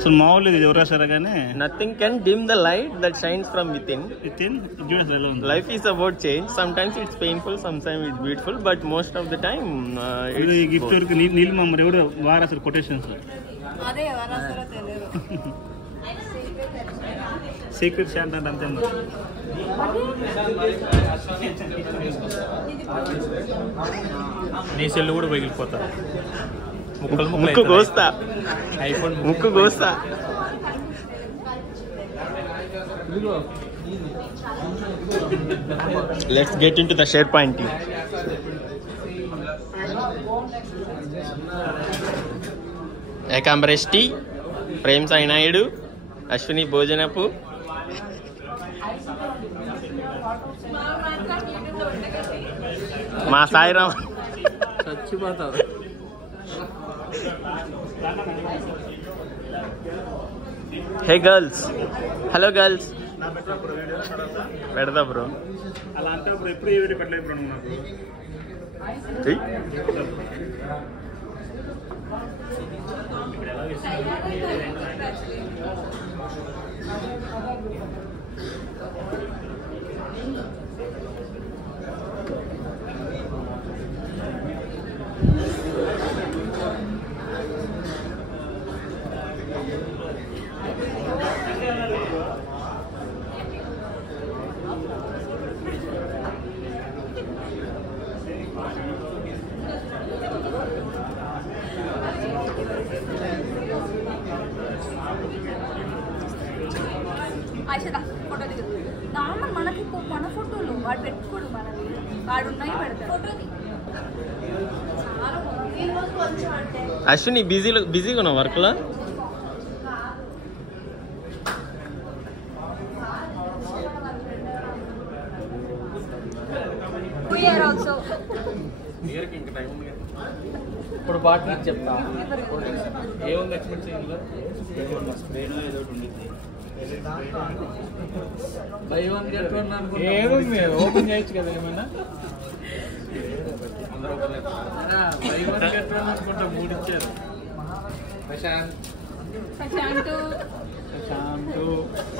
అసలు మామూలు ఇది ఎవరు రాశారా కానీ nothing can dim the light that shines from within. Life is about change. Some times it's painful, some times it's beautiful, but most of the time gift వరకు నీళ్ళు మరి ఎవరు వారు అసలు కొటేషన్స్ సీక్రెట్ శాంట్ అంటే అంతే. నీ సెల్లు కూడా పగిలిపోతా, ముక్కు కోస్తా, ముక్కు కోస్తా. Let's get into the share point. Ekambaresh T, Prem Sai Naidu, Ashwini Bhojanapu, మా సాయిరామ్. చచ్చిపోతావు. Hey girls, hello girls. పెడతా బ్రో. అలా అంటే ఇప్పుడు ఎప్పుడు ఏ వీడియో పెట్టలేదు బ్రో నాకు. మనకి మన ఫోటోలు వాడు పెట్టుకోడు, మనవి వాడు ఉన్నాయి పెడతాడు. అశ్విని బిజీగా ఉన్నావు వర్క్లో? ఇప్పుడు బాటిల్ చెప్తా. ఏముంది ఎక్స్పెక్ట్ చేయాలి? బై వన్ గెట్ వన్ అనుకుంటా. ఓపెన్ చేయొచ్చు కదా ఏమన్నా? బై వన్ గెట్ వన్ అనుకుంటా. 3 ఇచ్చారు. Prashanth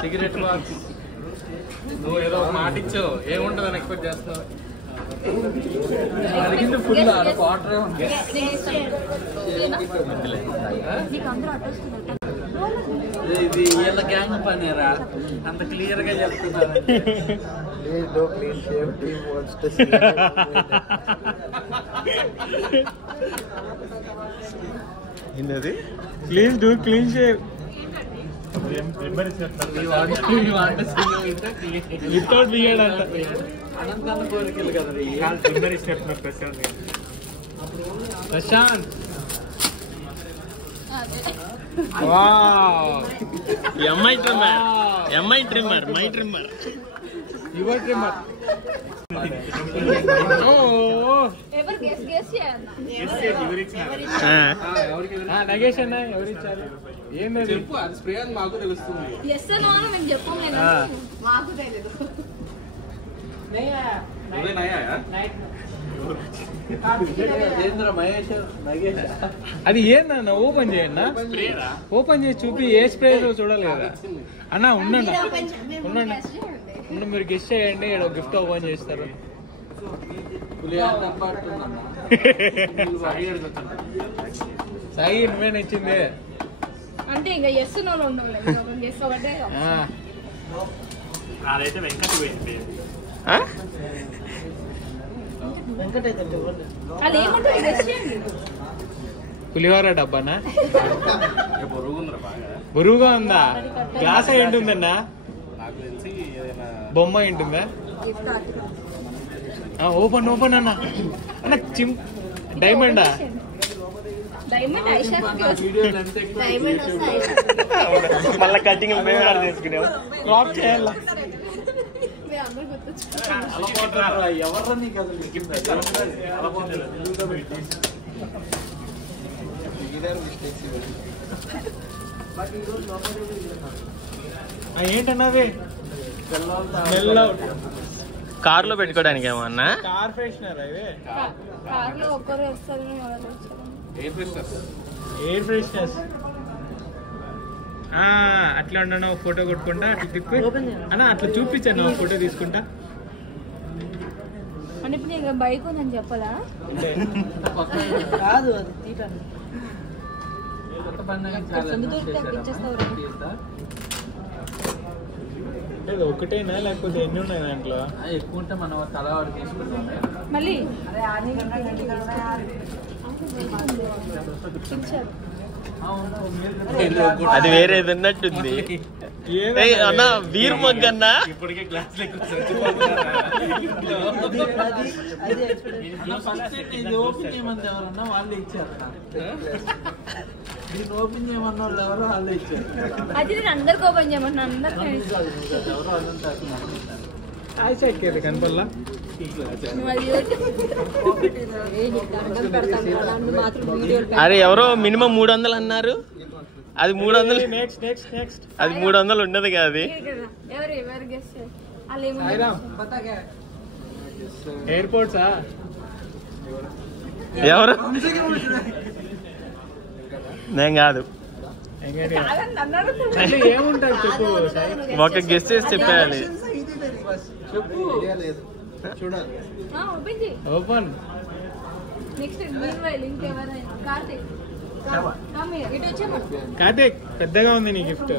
cigarette box. నువ్వు ఏదో మాట ఇచ్చావు, ఏముంటుందని ఎక్స్పెక్ట్ చేస్తావు? అడిగింది ఫుల్ వాటర్. ఇది వీళ్ళ గ్యాంగ్ పనిరా, అంత క్లియర్ గా చెప్తున్నారు. ఏంటది? Please do clean shave without beard అంట. అనంతన్న కోరికలు కదా Prashanth. MI trimmer, MI trimmer, my trimmer, your trimmer. Nagesh అన్న ఎవరు ఇచ్చారు? ఏంది చెప్పు, అది స్ప్రే అని మాకు తెలుస్తుంది. అది ఏందన్న? ఓపెన్ చేయండి, ఓపెన్ చేసి చూపి ఏ స్ప్రే చూడాలి కదా అన్న. ఉండండి ఉండండి, మీరు గెస్ట్ చేయండి, గిఫ్ట్ ఓపెన్ చేస్తారు. సాయి నువ్వేనా ఇచ్చింది అంటే ఇంకా ఎస్ నోలో ఉండాలి. అదైతే వెంకట పోయింది. పులిహోర డబ్బానా? బరువుగా ఉందా? గ్లాస్ ఏంటుందన్నా? బొమ్మ ఏంటుందా? ఓపెన్ ఓపెన్ అన్న. అన్న డైమండా? మళ్ళీ కటింగ్ చేసుకునేవా? క్రాప్ చేయాలా? ఏంటన్నది? కార్లో పెట్టుకోవడానికి ఏమన్నా? కార్ ఫ్రెషనర్ అవే. Air fresheners. అట్లా ఉండను ఫోటో కొట్టుకుంటా అట్లా తిప్పి అన్న అట్లా చూపించాను ఫోటో తీసుకుంటా. అని ఇప్పుడు ఇంకా బైక్ ఉందని చెప్పదా? కాదు అది తీటాను. ఒకటేనా లేకపోతే ఎన్ని ఉన్నాయి దాంట్లో? ఎక్కువ ఉంటే మనం తలవాడు తీసుకుంటాం మళ్ళీ. అది వేరేది ఉన్నట్టుంది. అన్న వీర్ మగ్గన్నా ఇప్పటికే క్లాస్ ఓపెన్ చేయమంది ఎవరన్నా వాళ్ళే ఇచ్చారు. దీన్ని ఓపెన్ చేయమన్న వాళ్ళు ఎవరో వాళ్ళే ఇచ్చారు. అది నేను అందరికి ఓపెన్ చేయమన్నా అందరికి ఎవరో అదంతా కనపల్లా. అరే ఎవరో మినిమం 300 అన్నారు. అది 300. అది 300 ఉండదు కదా అది. ఎయిర్పోర్ట్సా ఎవరు? నేను కాదు. ఏముంటారు చెప్పు. ఒక గెస్ట్ చేసి చెప్పేయాలి. చెప్పు ఓపెన్. కార్తీక్ పెద్దగా ఉంది నీ గిఫ్ట్.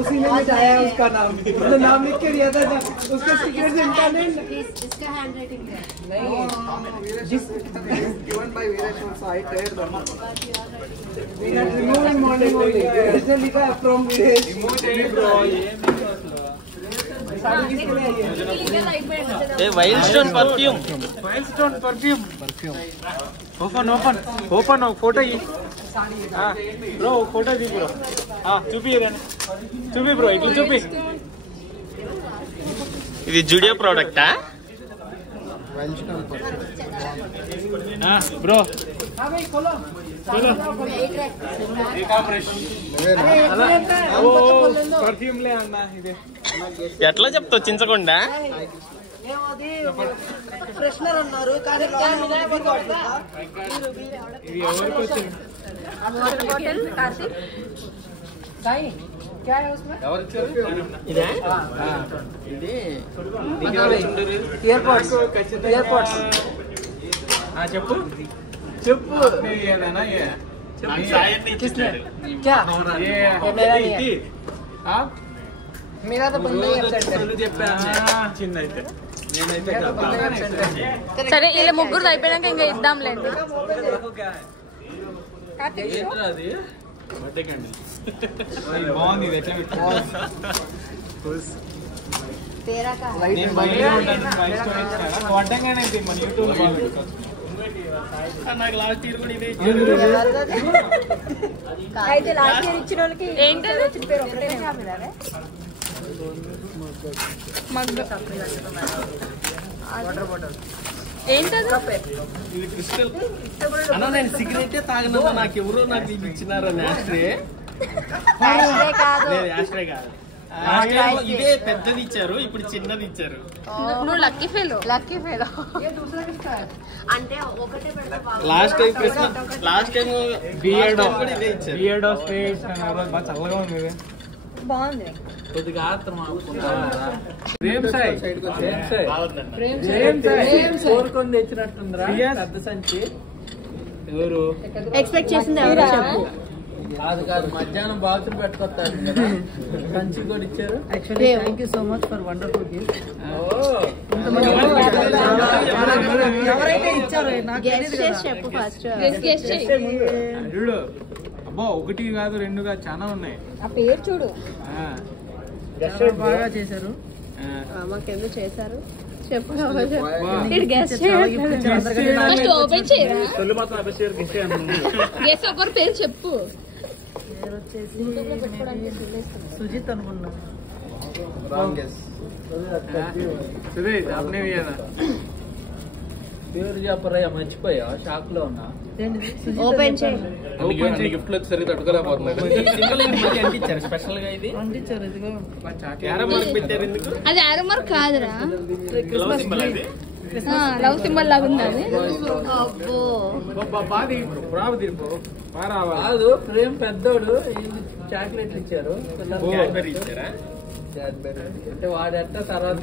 उसी ने बताया उसका नाम, मतलब नाम लिख के दिया था उसका सीक्रेट जिनका नहीं इसका हैंडराइटिंग है जिस given by Viresh also I tried them remove in morning only ऐसे लिखा है from Viresh wild stone perfume. Wild stone perfume. Open open open. Photo bro photo తీ బ్రో. చూపి బ్రో ఇట్లా చూపి. ఇది జుడియో ప్రోడక్టా? బ్రో పర్ఫ్యూమ్ లే అన్న. ఇదే ఎట్లా చెప్తావు చించకుండా? फ्रेशनर అన్నారు కానీ ఇది ఎవరికి వచ్చింది? क्या है उसमें ఇదే ఇది एयरपोर्ट्स చెప్పు చెప్పు. ఏదైనా किसने क्या मेरा तो बंदा ही अपसेट है చిన్న అయితే సరే ఇలా ముగ్గురు అయిపోయాక ఇంకా ఇద్దాంలేండి. బాగుంది. ఇది ఎట్లా కొట్టంగానే మన యూట్యూబ్ అయితే లాస్ట్ ఇయర్ ఇచ్చిన వాళ్ళకి ఏంటది వచ్చిన పేరు ఒకటే ఏంటది? ఇది క్రిస్టల్ అన్న. నేను సిగరెట్ తాగినా నాకు ఎవరో నాకు ఇది ఇచ్చినారని. ఆస్ట్రే ఆస్ట్రే కాదు. ఇదే పెద్దది ఇచ్చారు, ఇప్పుడు చిన్నది ఇచ్చారు. నువ్వు లక్కీ ఫెలో. అంటే ఒకటే లాస్ట్ టైం బియర్డో ఇదే ఇచ్చారు. బియర్డో స్పేస్ బాగా చల్లగా ఉంది. బాగుంది. కొద్దిగా కోరుకొని తెచ్చినట్టుందిరా పెద్ద సంచి. ఎవరు ఎక్స్పెక్ట్ చేసింది ఎవరు చెప్పు. కాదు మధ్యాహ్నం బాత్రూమ్ పెట్టుకొస్తారు కదా, సంచి కూడా ఇచ్చారు. Actually, thank you so much for wonderful gift. ఎవరైతే ఇచ్చారో నాకు గెస్ట్ చేసి చెప్పు ఫస్ట్. గెస్ట్ చేయి. చూడు అబ్బా, ఒకటి కాదు రెండు కాదు చాలా ఉన్నాయి. ఆ పేరు చూడు. బాగా చేశారు. మాకెందుకు చేశారు చెప్పు. ఒకరి పేరు చెప్పు. సుజిత్ అనుకున్నా. సురేష్ आपने भी है ना పేరు చెప్పరా మర్చిపోయా షాక్ లో ఉన్నా ఓపెన్ చేయి గిఫ్ట్లు వచ్చి తట్టుకోలేకపోతున్నాడు స్పెషల్ గా ఇది అది యారో మార్క్ కాదురా లవ్ సింబల్ లాగా ఉంది అది కాదు ఫ్రేమ్ పెద్దోడు చాక్లెట్లు ఇచ్చారు అంటే వాడెట్ట తర్వాత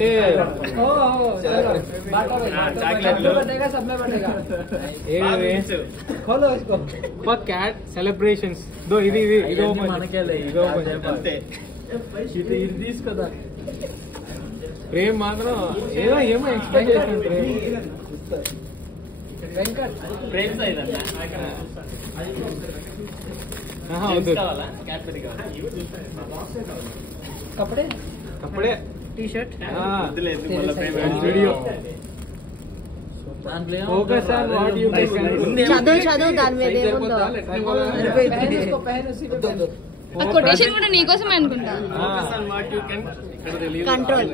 క్యాట్ సెలబ్రేషన్స్ ఇది మనకేలే ఇది తీసుకోదా ప్రేమ్ మాత్రం ఏమో ఎక్స్పెక్ట్ చేస్తాను ప్రేమ్ कपड़े कपड़े T shirt video focus on what you చదువు దాని మీద ఏముందో ఆ కొటేషన్ కూడా నీకోసమే అనుకుంటా కంట్రోల్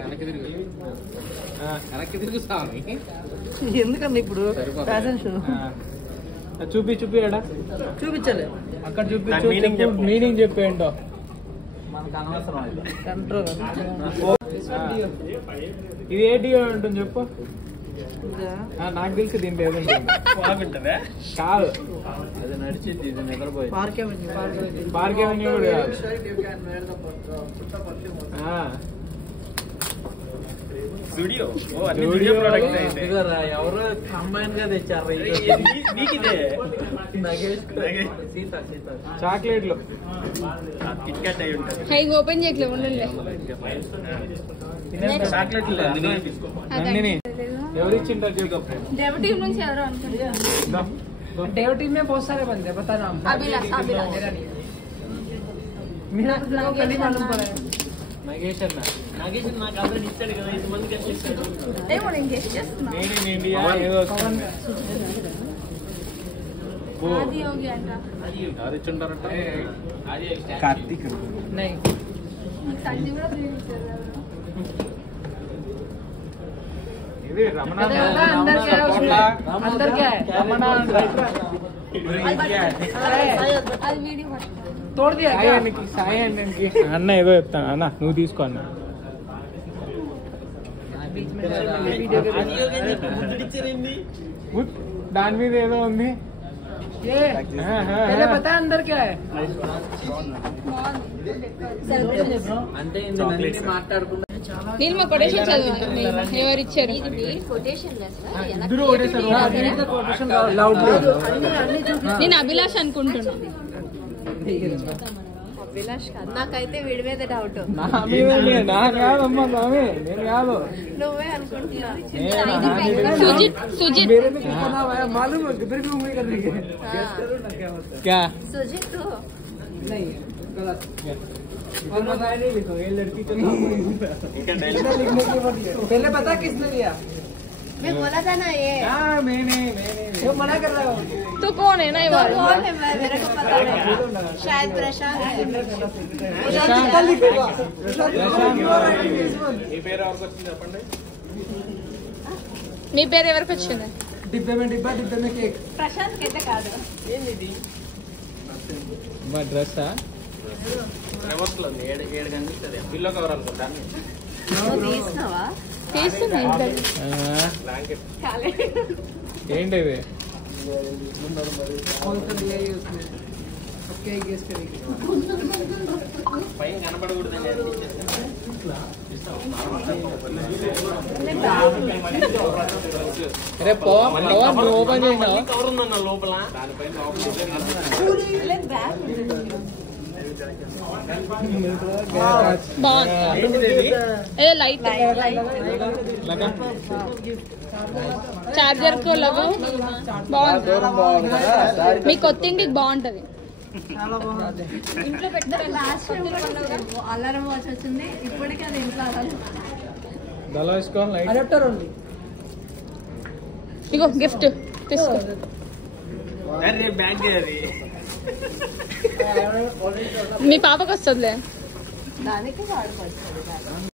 ఎందుకన్నా ఇప్పుడు ఫ్యాషన్ షో చూపి ఎడా చూపించాలి అక్కడ చూపి మీనింగ్ చెప్పేంటో మనకు అనవసరం కంట్రోల్ ఇది ఏ డియో ఉంటుంది చెప్పు నాకు తెలిసి దీంట్లో ఏదో బాగుంటుందా కాదు అది నడిచింది ఇది నిద్రపోయి పార్క్ ఎవెన్యూ కూడా ఎవరు కంబైన్ గా తెచ్చారు చాక్లెట్లు ఓపెన్ చేయట్లేదు ఉండండి ఎవరు ఇచ్చింటారు దేవ టీం నుంచి ఎవరో అనుకుంటా देव टीम में बहुत सारे बंदे बता नाम अभिलाष मेरा कल ही मालूम पड़ा है నాగేష్ అన్న నాకు ఆల్రెడీ ఇచ్చాడు కదా ఇంతమందికి ఎట్లా ఇస్తాడు ఏమో నేను గెస్ట్ చేస్తున్నా నేను ఇన్ ఇండియా ఏదో ఆది యోగి అంట అది ఇచ్చుంటారట कार्तिक नहीं సంజయ్ కూడా ప్రేమించారు ఇది రమణ अंदर क्या है उसमें अंदर क्या है రమణ అది వీడియో तोड़ दिया क्या సాయానికి అన్న ఏదో చెప్తాను అన్న నువ్వు తీసుకో అన్న దాని మీద ఏదో ఉంది ये पहले पता है अंदर क्या है అంటే ఇందులో మాట్లాడుకుంటా నీళ్ళు మా కొటేషన్ చదవాలి ఎవరు ఇచ్చారు ఇద్దరు ఓడేశారు నేను అభిలాష్ అనుకుంటున్నా అభిలాష్ కాదు నాకైతే వీడి మీద డౌట్ కాదమ్మా స్వామి నేను కాదు నువ్వే అనుకుంటున్నా సుజిత్ मालूम है किधर भी उंगली कर रही है क्या సుజిత్ नहीं गलत और बताया नहीं लिखो ये लड़की का नाम लिखने की बात है पहले पता किसने लिया मैं बोला था ना ये मैंने वो मना कर रहा है तो कौन है ना ये वाला कौन है मेरे को पता नहीं शायद प्रशांत है प्रशांत लिखेगा प्रशांत ఈ పేరు ఎవరికి వచ్చింది చెప్పండి మీ పేరు ఎవరికి వచ్చింది डिब्बे में डिब्बा डिब्बे में केक ప్రశాంత్ అయితే కాదు మా డ్రెస్ రివర్స్ లో 7 కనిపిస్తుంది పిల్లో కవర్ అనుకుంటా నువ్వు తీసినావా తీస్తున్నా ఏంటి ఇది कौन सा लिया ये उसने अब क्या गेस करेगी పైన కనపడకూడదని అరే పవన్ నువ్వు ఓపెన్ చేసినావు కవర్ ఉందన్న లోపల బాగుంది ఏ లైట్ చార్జర్ కు లగో బాగుంది మీ కొత్త ఇంటికి బాగుంటది ఇంట్లో పెట్టారు లాస్ట్ అలారం వాచ్ వచ్చింది ఇప్పటికీ అది ఇంట్లో అలారం अडेप्टर ओनली ఇగో గిఫ్ట్ తీసుకో అరే బ్యాగ్ అది మీ పాపకు వస్తుందిలే దానికి వాడుకోవచ్చు